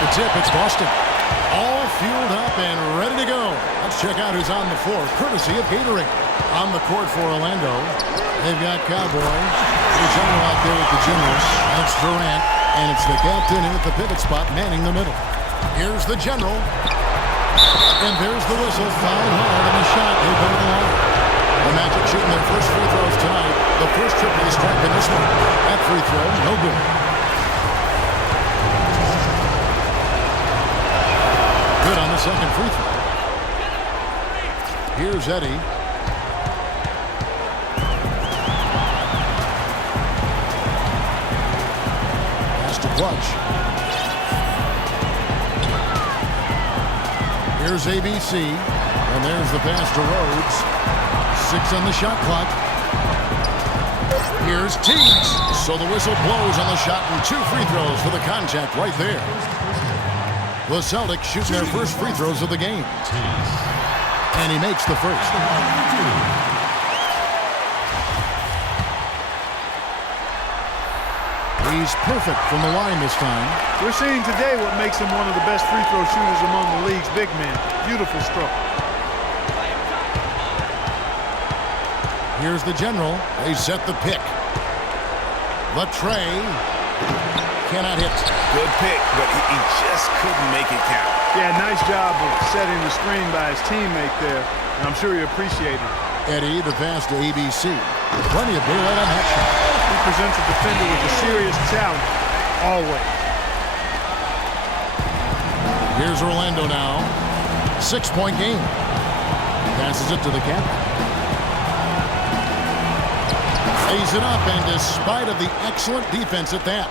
the tip, it's Boston. All fueled up and ready to go. Let's check out who's on the floor, courtesy of Gatorade. On the court for Orlando, they've got Cowboy. The general out there with the generals. That's Durant, and it's the captain in at the pivot spot, manning the middle. Here's the general. And there's the whistle. Foul hard on the shot. They go to the line. The Magic shooting their first free throws tonight. The first trip to the stripe in this one. That free throw, no good. Good on the second free throw. Here's Eddie. Pass to Clutch. Here's ABC. And there's the pass to Rhodes. 6 on the shot clock. Here's Teagues. So the whistle blows on the shot and 2 free throws for the contact right there. The Celtics shooting their first free throws of the game. And he makes the first. He's perfect from the line this time. We're seeing today what makes him one of the best free throw shooters among the league's big men. Beautiful stroke. Here's the general. They set the pick. The tray. Cannot hit. Good pick, but he just couldn't make it count. Yeah, nice job of setting the screen by his teammate there, and I'm sure he appreciated it. Eddie, the pass to ABC. Plenty of daylight on that shot. He presents a defender with a serious challenge, always. Here's Orlando now. 6-point game. Passes it to the captain. Lays it up, and despite of the excellent defense at that.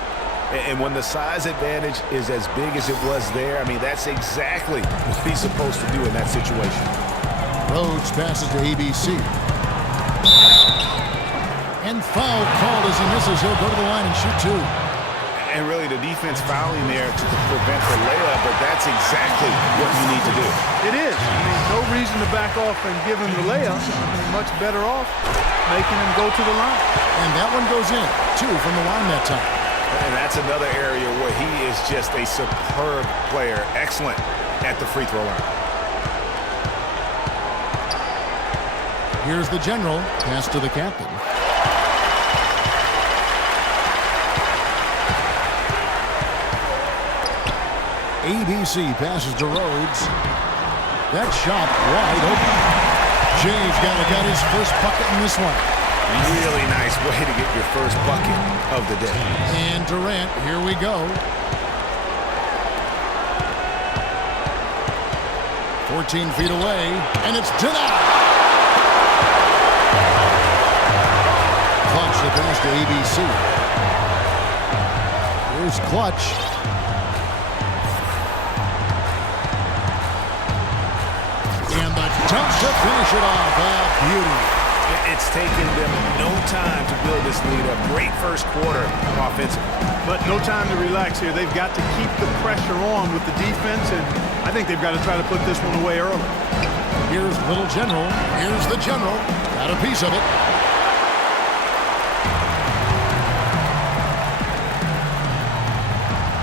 And when the size advantage is as big as it was there, I mean, that's exactly what he's supposed to do in that situation. Rhodes passes to ABC. And foul called as he misses. He'll go to the line and shoot 2. And really, the defense fouling there to prevent the layup, but that's exactly what you need to do. It is. I mean, no reason to back off and give him the layup. Much better off making him go to the line. And that one goes in. 2 from the line that time. And that's another area where he is just a superb player. Excellent at the free throw line. Here's the general. Pass to the captain. ABC passes to Rhodes. That shot wide open. James got his first bucket in this one. Really nice way to get your first bucket of the day. And Durant, here we go. 14 feet away, and it's denied. Clutch the pass to ABC. Here's Clutch. And the dunk to finish it off. Beauty. It's taken them no time to build this lead up. Great first quarter offensively. But no time to relax here. They've got to keep the pressure on with the defense, and I think they've got to try to put this one away early. Here's Little General. Here's the general. Got a piece of it.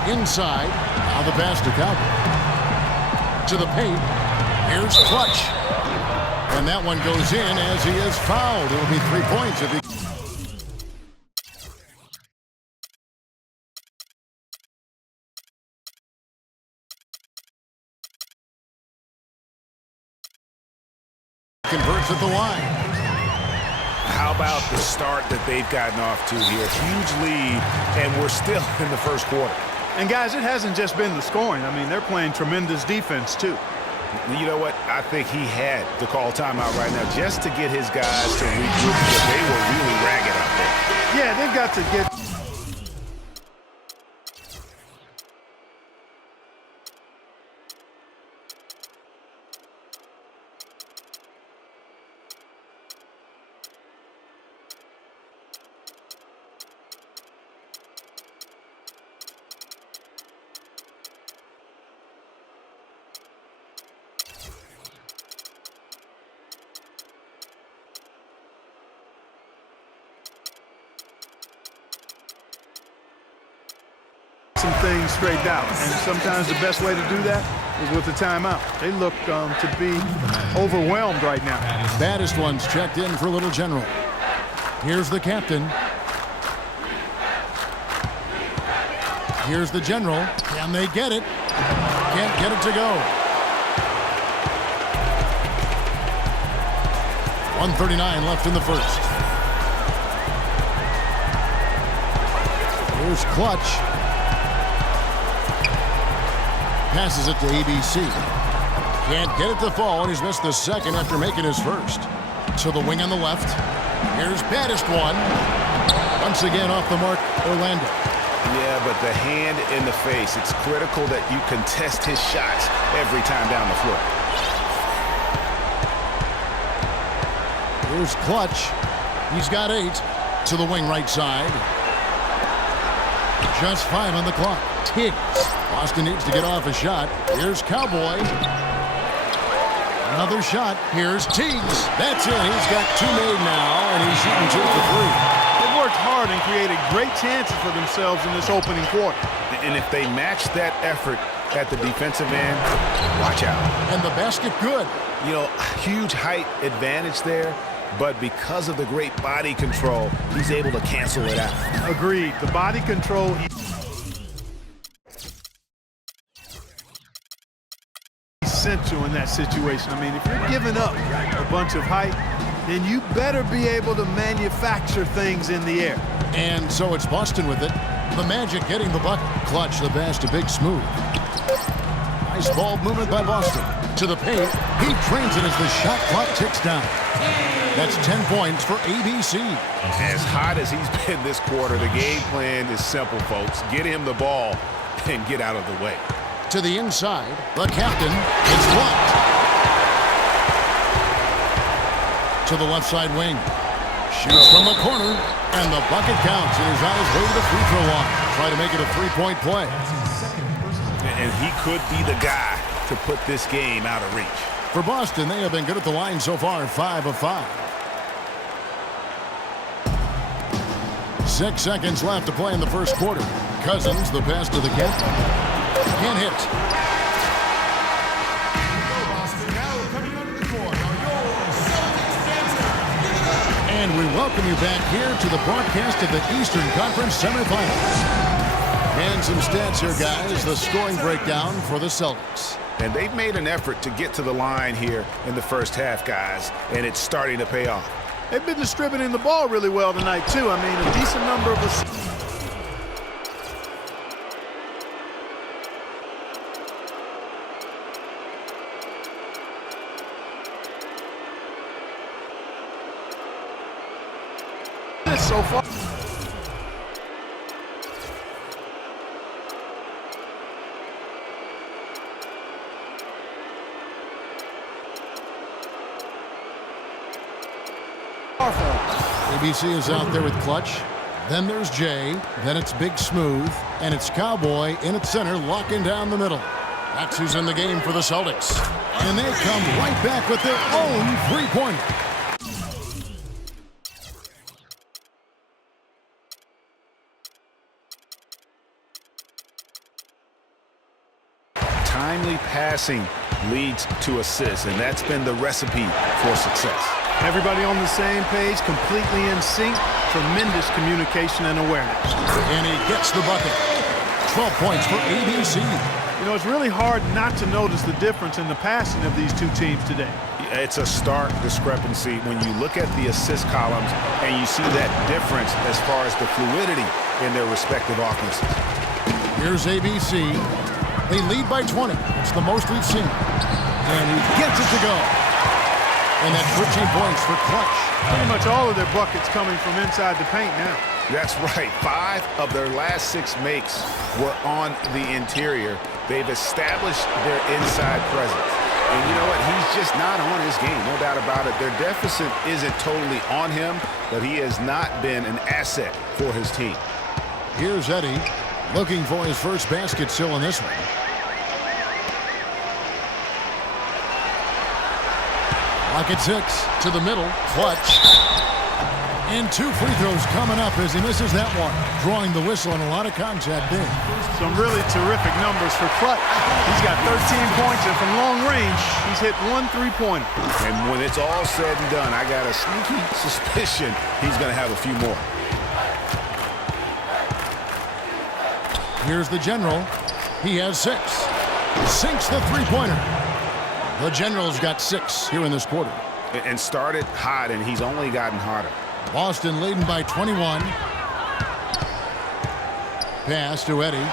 Inside. Now the pass to Cowboy. To the paint. Here's Clutch. And that one goes in as he is fouled. It'll be 3 points if he... converts at the line. How about the start that they've gotten off to here? Huge lead, and we're still in the first quarter. And guys, it hasn't just been the scoring. I mean, they're playing tremendous defense too. You know what? I think he had to call timeout right now just to get his guys to regroup because they were really ragged out there. Yeah, they've got to get... things straightened out. And sometimes the best way to do that is with the timeout. They look to be overwhelmed right now. Baddest ones checked in for Little General. Here's the captain. Here's the general. Can they get it? Can't get it to go. 1:39 left in the first. Here's Clutch. Passes it to ABC. Can't get it to fall, and he's missed the second after making his first. To the wing on the left. Here's baddest one. Once again off the mark, Orlando. Yeah, but the hand in the face, it's critical that you contest his shots every time down the floor. Here's Clutch. He's got 8. To the wing right side. Just 5 on the clock. Tiggs. Boston needs to get off a shot. Here's Cowboy. Another shot. Here's Tiggs. That's it. He's got 2 made now, and he's shooting 2 for 3. They worked hard and created great chances for themselves in this opening quarter. And if they match that effort at the defensive end, watch out. And the basket good. You know, huge height advantage there, but because of the great body control, he's able to cancel it out. Agreed. The body control essential in that situation. I mean, if you're giving up a bunch of height, then you better be able to manufacture things in the air. And so it's Boston with it. The Magic getting the bucket. Clutch the pass to Big Smooth. Nice ball movement by Boston. To the paint. He trains it as the shot clock ticks down. That's 10 points for ABC. As hot as he's been this quarter, the game plan is simple, folks. Get him the ball and get out of the way. To the inside, the captain. It's blocked. To the left side wing. Shoots from the corner, and the bucket counts. And he's on his way to the free throw line. Try to make it a 3-point play. And he could be the guy to put this game out of reach. For Boston, they have been good at the line so far, 5 of 5. 6 seconds left to play in the first quarter. Cousins, the pass to the captain. Can't hit. And we welcome you back here to the broadcast of the Eastern Conference semifinals. And some stats here, guys. The scoring breakdown for the Celtics. And they've made an effort to get to the line here in the first half, guys, and it's starting to pay off. They've been distributing the ball really well tonight, too. I mean, a decent number of us. So far. ABC is out there with Clutch. Then there's Jay. Then it's Big Smooth. And it's Cowboy in at center, locking down the middle. That's who's in the game for the Celtics. And they come right back with their own three-pointer. Timely passing leads to assists, and that's been the recipe for success. Everybody on the same page, completely in sync, tremendous communication and awareness. And he gets the bucket. 12 points for ABC. You know, it's really hard not to notice the difference in the passing of these two teams today. It's a stark discrepancy when you look at the assist columns and you see that difference as far as the fluidity in their respective offenses. Here's ABC. They lead by 20. It's the most we've seen. And he gets it to go. And that's 13 points for Clutch. Pretty much all of their buckets coming from inside the paint now. That's right. 5 of their last 6 makes were on the interior. They've established their inside presence. And you know what? He's just not on his game, no doubt about it. Their deficit isn't totally on him, but he has not been an asset for his team. Here's Eddie looking for his first basket still in this one. Pocket 6 to the middle. Clutch. And 2 free throws coming up as he misses that one. Drawing the whistle and a lot of contact there. Some really terrific numbers for Clutch. He's got 13 points, and from long range, he's hit 1 3-pointer. And when it's all said and done, I got a sneaky suspicion he's going to have a few more. Here's the General. He has 6. Sinks the three-pointer. The General's got 6 here in this quarter. And started hot, and he's only gotten hotter. Boston leading by 21. Pass to Eddie.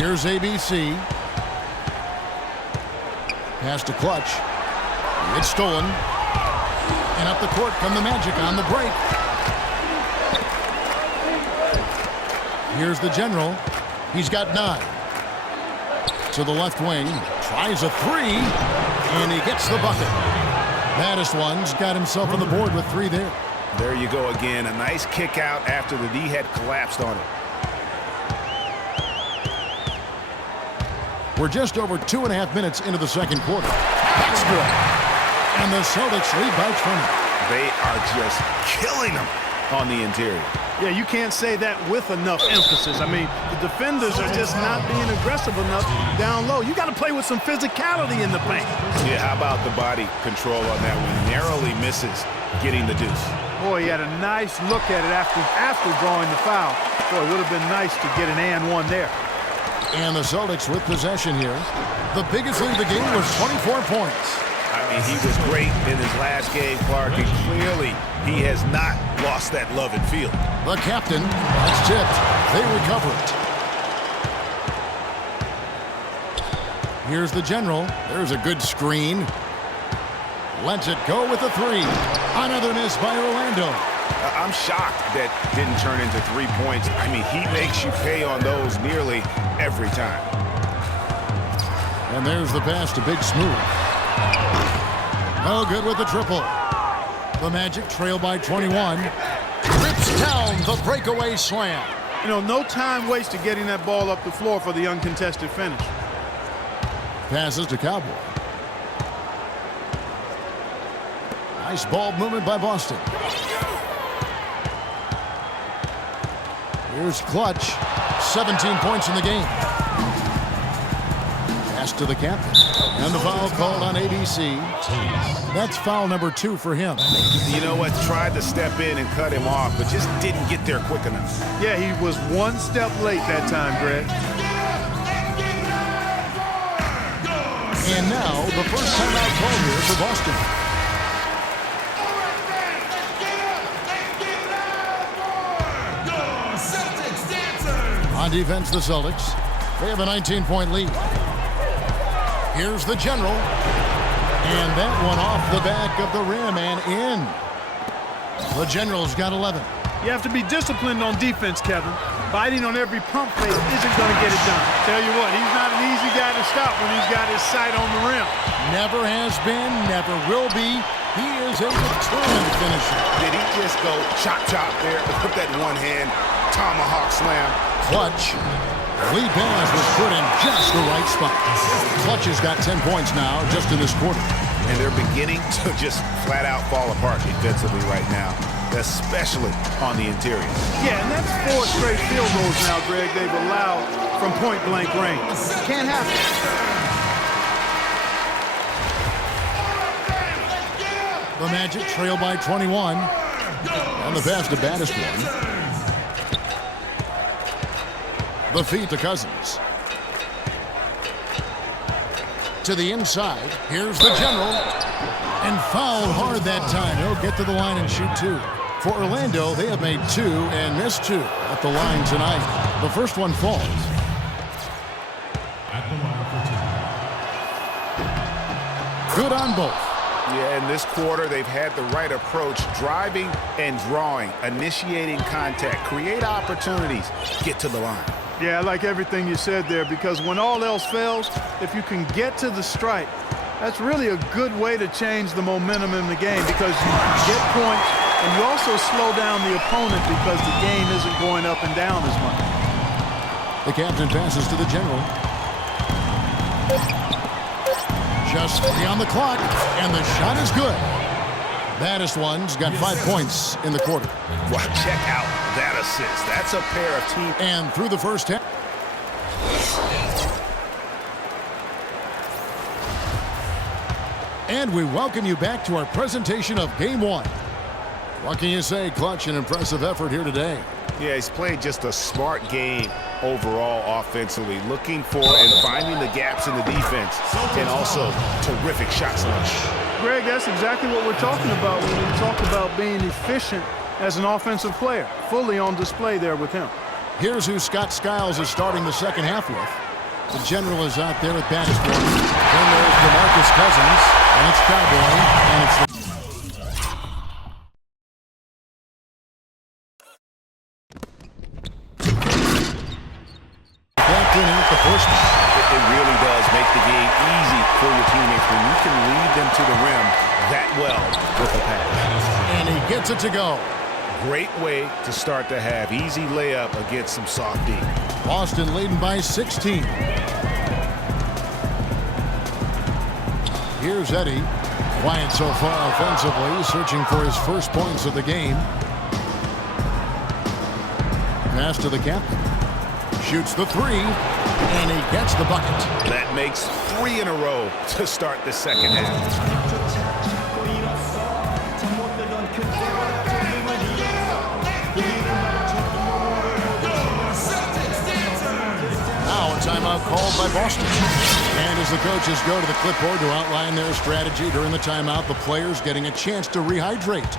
Here's ABC. Pass to Clutch. It's stolen. And up the court come the Magic on the break. Here's the General. He's got 9. To the left wing. Tries a 3. And he gets the bucket. Baddest one's got himself on the board with 3 there. There you go again. A nice kick out after the D had collapsed on it. We're just over 2.5 minutes into the second quarter. That's good. And the Celtics lead by 20. They are just killing them on the interior. Yeah, you can't say that with enough emphasis. I mean, the defenders are just not being aggressive enough down low. You got to play with some physicality in the paint. Yeah, how about the body control on that one? Narrowly misses getting the deuce. Boy, he had a nice look at it after drawing the foul. Boy, it would have been nice to get an and one there. And the Celtics with possession here. The biggest lead of the game was 24 points. I mean, he was great in his last game, Clark, and clearly he has not lost that love and feel. The captain, that's tipped. They recover it. Here's the General. There's a good screen. Lets it go with a 3. Another miss by Orlando. I'm shocked that didn't turn into 3 points. I mean, he makes you pay on those nearly every time. And there's the pass to Big Smooth. No good with the triple. The Magic trail by 21. Rips down the breakaway slam. You know, no time wasted getting that ball up the floor for the uncontested finish. Passes to Cowboy. Nice ball movement by Boston. Here's Clutch. 17 points in the game. Pass to the captain. And the foul called on ABC. That's foul number 2 for him. You know what? Tried to step in and cut him off, but just didn't get there quick enough. Yeah, he was 1 step late that time, Greg. And now, the first timeout call here for Boston. On defense, the Celtics. They have a 19-point lead. Here's the General. And that one off the back of the rim and in. The General's got 11. You have to be disciplined on defense, Kevin. Biting on every pump fake isn't going to get it done. Tell you what, he's not an easy guy to stop when he's got his sight on the rim. Never has been, never will be. He is a determined finisher. Did he just go chop there with that one-hand tomahawk slam? Clutch. Lead pass was put in just the right spot. Clutch has got 10 points now just in this quarter. And they're beginning to just flat-out fall apart defensively right now, especially on the interior. Yeah, and that's 4 straight field goals now, Greg, they've allowed from point-blank range. Can't happen. The Magic trail by 21. And the pass to baddest one. The feed to Cousins. To the inside. Here's the General. And fouled hard that time. He'll get to the line and shoot 2. For Orlando, they have made 2 and missed 2 at the line tonight. The first one falls. Good on both. Yeah, in this quarter, they've had the right approach, driving and drawing, initiating contact, create opportunities, get to the line. Yeah, I like everything you said there, because when all else fails, if you can get to the stripe, that's really a good way to change the momentum in the game, because you get points and you also slow down the opponent because the game isn't going up and down as much. The captain passes to the General. Just 3 on the clock, and the shot is good. Baddest one's got 5 points in the quarter. Wow, check out that assist. That's a pair of team. And through the first half. And we welcome you back to our presentation of Game 1. What can you say? Clutch and impressive effort here today. Yeah, he's played just a smart game overall offensively, looking for and finding the gaps in the defense, and also terrific shot selection. Greg, that's exactly what we're talking about when we talk about being efficient as an offensive player. Fully on display there with him. Here's who Scott Skiles is starting the second half with. The general is out there with baddest one. Then there's DeMarcus Cousins, and it's Cowboy, and it's the captain at the first. It really does make the game easy for your teammates when you can lead them to the rim that well with a pass. And he gets it to go. Great way to start the half. Easy layup against some soft D. Boston leading by 16. Here's Eddie. Quiet so far offensively, searching for his first points of the game. Pass to the captain. Shoots the 3, and he gets the bucket. That makes 3 in a row to start the second half. Now a timeout called by Boston. And as the coaches go to the clipboard to outline their strategy during the timeout, the players getting a chance to rehydrate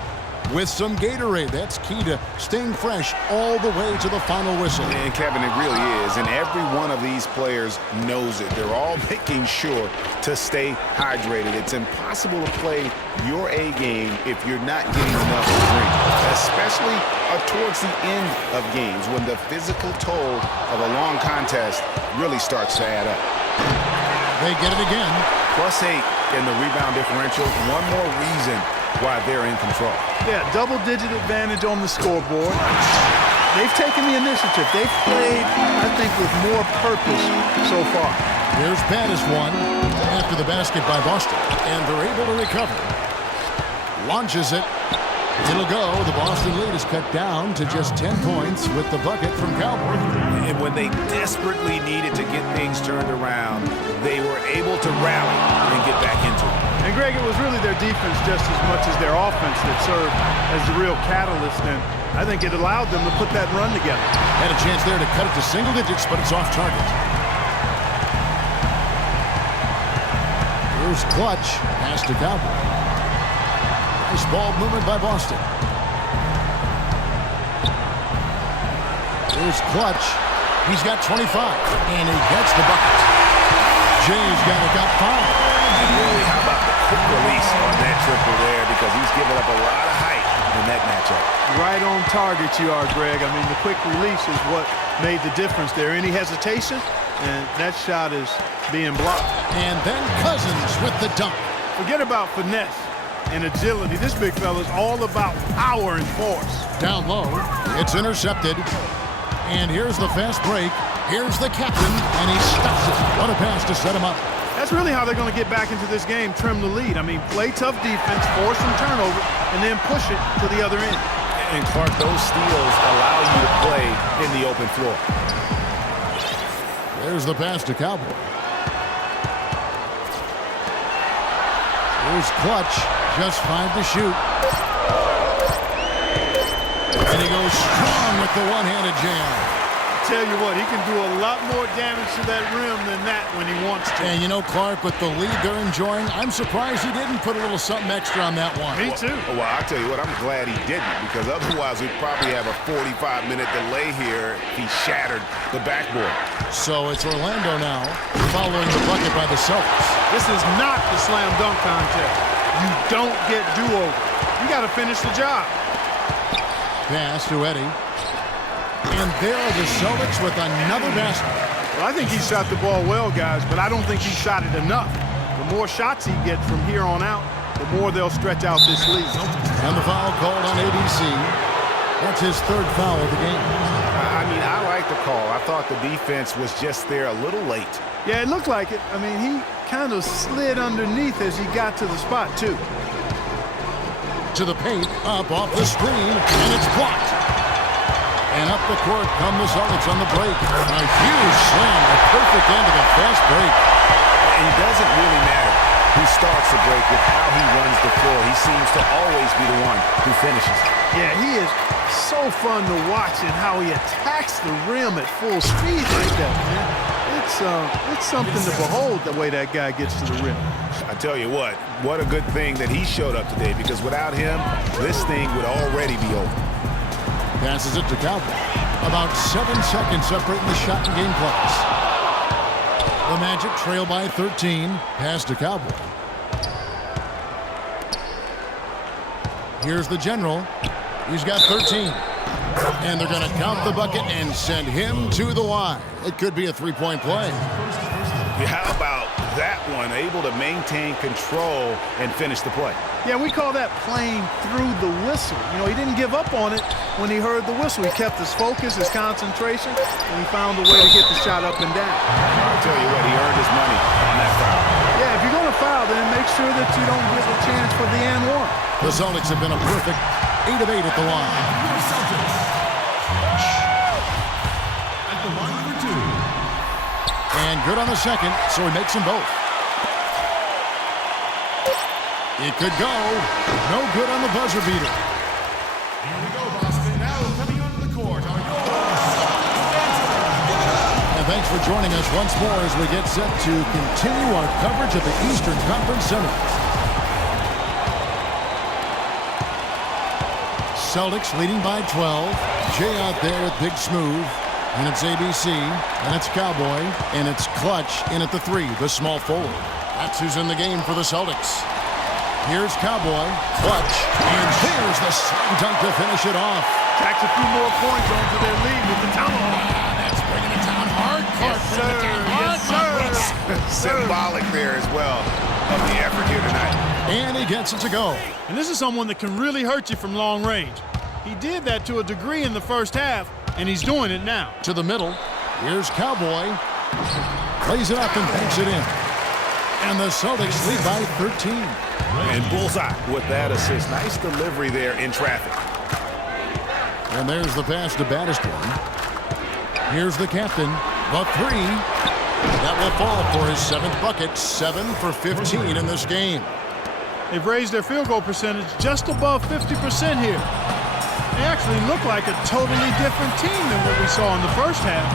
with some Gatorade. That's key to staying fresh all the way to the final whistle. And Kevin, it really is. And every one of these players knows it. They're all making sure to stay hydrated. It's impossible to play your A game if you're not getting enough to drink, especially towards the end of games when the physical toll of a long contest really starts to add up. They get it again. +8 in the rebound differential. One more reason why they're in control. Yeah, double-digit advantage on the scoreboard. They've taken the initiative. They've played, I think, with more purpose so far. Here's baddest one after the basket by Boston, and they're able to recover. Launches it. It'll go. The Boston lead is cut down to just 10 points with the bucket from Cowboy. And when they desperately needed to get things turned around, they were able to rally and get back into it. And Greg, it was really their defense just as much as their offense that served as the real catalyst, and I think it allowed them to put that run together. Had a chance there to cut it to single digits, but it's off target. Here's Clutch. Pass to Cowboy. Nice ball movement by Boston. Here's Clutch. He's got 25, and he gets the bucket. Jay's got 5. And really, how about the quick release on that triple there, because he's given up a lot of height in that matchup. Right on target you are, Greg. I mean, the quick release is what made the difference there. Any hesitation, and that shot is being blocked. And then Cousins with the dunk. Forget about finesse and agility. This big fella's all about power and force. Down low, it's intercepted. And here's the fast break. Here's the captain, and he stuffs it. What a pass to set him up. That's really how they're going to get back into this game, trim the lead. I mean, play tough defense, force some turnover, and then push it to the other end. And Clark, those steals allow you to play in the open floor. There's the pass to Cowboy. Here's Clutch, just 5 to shoot. And he goes strong with the one-handed jam. Tell you what, he can do a lot more damage to that rim than that when he wants to. And you know, Clark, with the lead they're enjoying, I'm surprised he didn't put a little something extra on that one. Me too. Well, I'll tell you what, I'm glad he didn't, because otherwise we'd probably have a 45-minute delay here if he shattered the backboard. So it's Orlando now, following the bucket by the Celtics. This is not the slam dunk contest. You don't get do-over. You got to finish the job. Pass to Eddie. And there are the Celtics with another basket. Well, I think he shot the ball well, guys, but I don't think he shot it enough. The more shots he gets from here on out, the more they'll stretch out this lead. And the foul called on ABC. That's his 3rd foul of the game. I mean, I like the call. I thought the defense was just there a little late. Yeah, it looked like it. I mean, he kind of slid underneath as he got to the spot, too. To the paint, up off the screen, and it's blocked. And up the court come the Celtics on the break. A huge slam, a perfect end to the fast break. And it doesn't really matter who starts the break with how he runs the floor. He seems to always be the one who finishes. Yeah, he is so fun to watch in how he attacks the rim at full speed like that, man. It's something to behold the way that guy gets to the rim. I tell you what a good thing that he showed up today, because without him, this thing would already be over. Passes it to Cowboy. About 7 seconds separating the shot and game clocks. The Magic trail by 13. Pass to Cowboy. Here's the General. He's got 13. And they're going to count the bucket and send him to the line. It could be a three-point play. How about that one? Able to maintain control and finish the play. Yeah, we call that playing through the whistle. You know, he didn't give up on it when he heard the whistle. He kept his focus, his concentration, and he found a way to get the shot up and down. I'll tell you what, he earned his money on that foul. Yeah, if you're going to foul, then make sure that you don't give a chance for the and one. The Celtics have been a perfect 8 of 8 at the line. At the line for two. And good on the second, so he makes them both. It could go. No good on the buzzer beater. Here we go, Boston. Now coming onto the court are And thanks for joining us once more as we get set to continue our coverage of the Eastern Conference Semis. Celtics leading by 12. Jay out there with Big Smooth. And it's ABC. And it's Cowboy. And it's Clutch in at the 3, the small forward. That's who's in the game for the Celtics. Here's Cowboy, Clutch, and here's the slam dunk to finish it off. Tacks a few more points onto their lead with the tomahawk. That's bringing it down hard. Clark, Yes, sir. Symbolic there as well of the effort here tonight. And he gets it to go. And this is someone that can really hurt you from long range. He did that to a degree in the first half, and he's doing it now. To the middle. Here's Cowboy. Plays it up and banks it in. And the Celtics lead by 13. And bullseye with that assist. Nice delivery there in traffic. And there's the pass to baddest one. Here's the captain. The 3. That will fall for his 7th bucket. 7 for 15 in this game. They've raised their field goal percentage just above 50% here. They actually look like a totally different team than what we saw in the first half.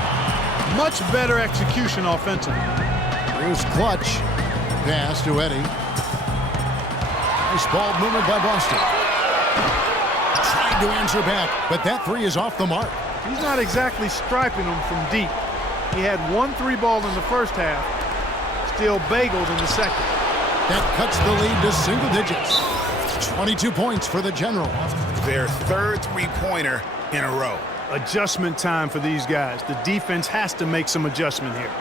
Much better execution offensively. Here's Clutch. Pass to Eddie. Nice ball movement by Boston. Trying to answer back, but that 3 is off the mark. He's not exactly striping them from deep. He had 1 3-ball in the first half, still bageled in the second. That cuts the lead to single digits. 22 points for the General. Their 3rd three-pointer in a row. Adjustment time for these guys. The defense has to make some adjustment here.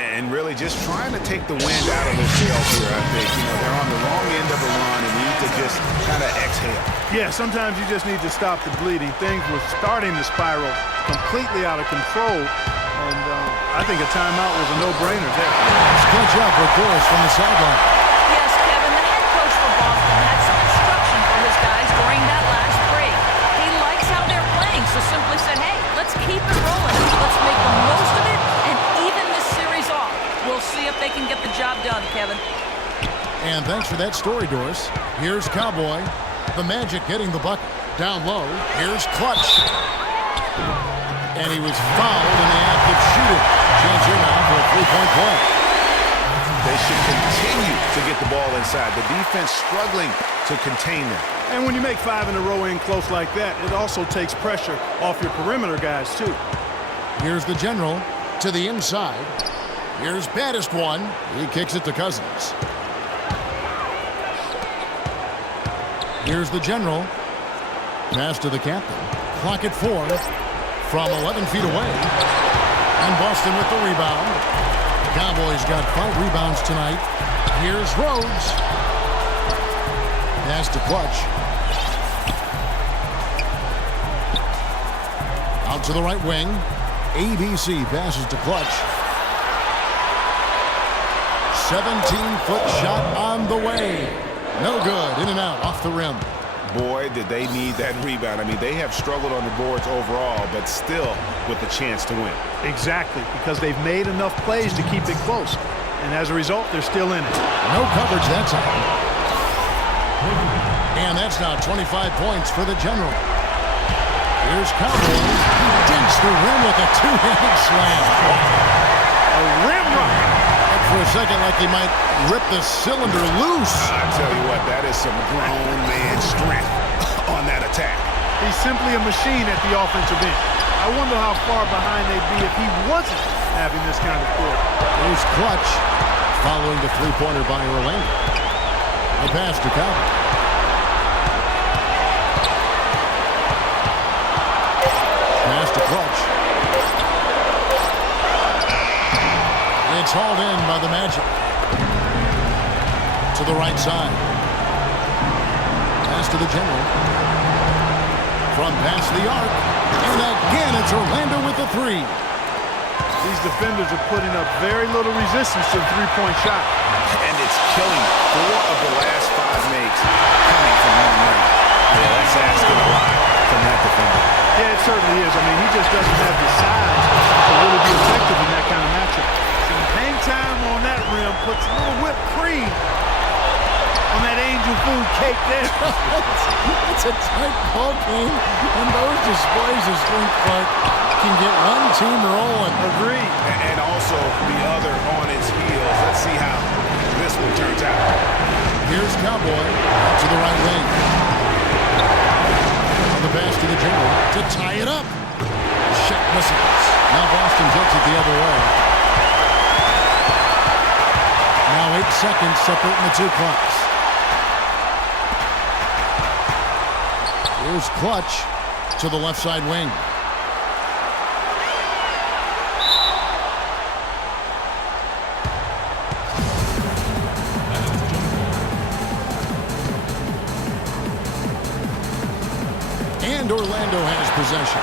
And really just trying to take the wind out of their sails here, I think. You know, they're on the wrong end of a run and need to just kind of exhale. Yeah, sometimes you just need to stop the bleeding. Things were starting to spiral completely out of control. And I think a timeout was a no-brainer there. Let's catch up with Doris from the sideline. Yes, Kevin, the head coach for Boston had some instruction for his guys during that last break. He likes how they're playing, so simply said, hey, let's keep it rolling. Let's make the most of it and even this series off. We'll see if they can get the job done, Kevin. And thanks for that story, Doris. Here's Cowboy. The Magic getting the bucket. Down low. Here's Clutch. And he was fouled in the act of shooting. Chance here now for a 3-point play. They should continue to get the ball inside. The defense struggling to contain them. And when you make 5 in a row in close like that, it also takes pressure off your perimeter guys, too. Here's the General to the inside. Here's baddest one. He kicks it to Cousins. Here's the General. Pass to the captain. Clock at 4 from 11 feet away. And Boston with the rebound. Cowboys got 5 rebounds tonight. Here's Rhodes. Pass to Clutch. Out to the right wing. ABC passes to Clutch. 17-foot shot on the way. No good. In and out. Off the rim. Boy, did they need that rebound. I mean, they have struggled on the boards overall, but still with the chance to win. Exactly, because they've made enough plays to keep it close. And as a result, they're still in it. No coverage that time. And that's now 25 points for the General. Here's Cowboy. He dinks the rim with a two-handed slam. A rim run. For a second, like he might rip the cylinder loose. I tell you what, that is some grown man strength on that attack. He's simply a machine at the offensive end. I wonder how far behind they'd be if he wasn't having this kind of quarter. Here's Clutch following the three-pointer by Orlando. The pass to Cowboy. Pass to Clutch. It's hauled in by the Magic. To the right side. Pass to the General. From past the arc. And again, it's Orlando with the three. These defenders are putting up very little resistance to the three-point shot. And it's killing 4 of the last 5 makes coming from one rim. Yeah, that's asking a lot from that defender. Yeah, it certainly is. I mean, he just doesn't have the size to really be effective in that kind of matchup. Some hang time on that rim puts a little whipped cream on that angel food cake there. It's a tight ball game, and those displays of strength can get one team rolling. Agreed. And also the other on its heels. Let's see how this one turns out. Here's Cowboy out to the right wing. On the pass to the General to tie it up. Shot misses. Now Boston takes it the other way. Now 8 seconds separating the two clocks. Here's Clutch to the left side wing. And Orlando has possession.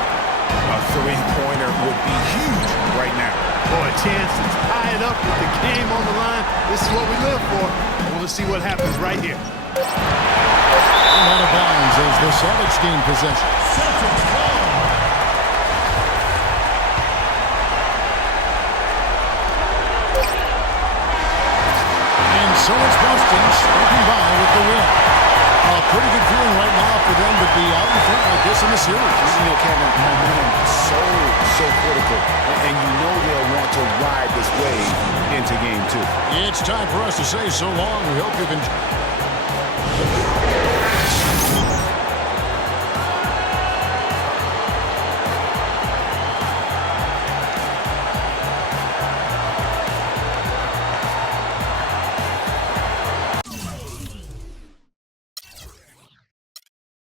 A three-pointer would be huge right now. Boy, a chance to tie it up with the game on the line. This is what we live for. I want to see what happens right here. Out of bounds as the Celtics gain possession. And so it's Boston sweeping by with the win. A pretty good feeling right now for them to be out in front like this in the series. You know, Kevin, momentum is so critical. And you know they'll want to ride this wave into game 2. It's time for us to say so long. We hope you've enjoyed.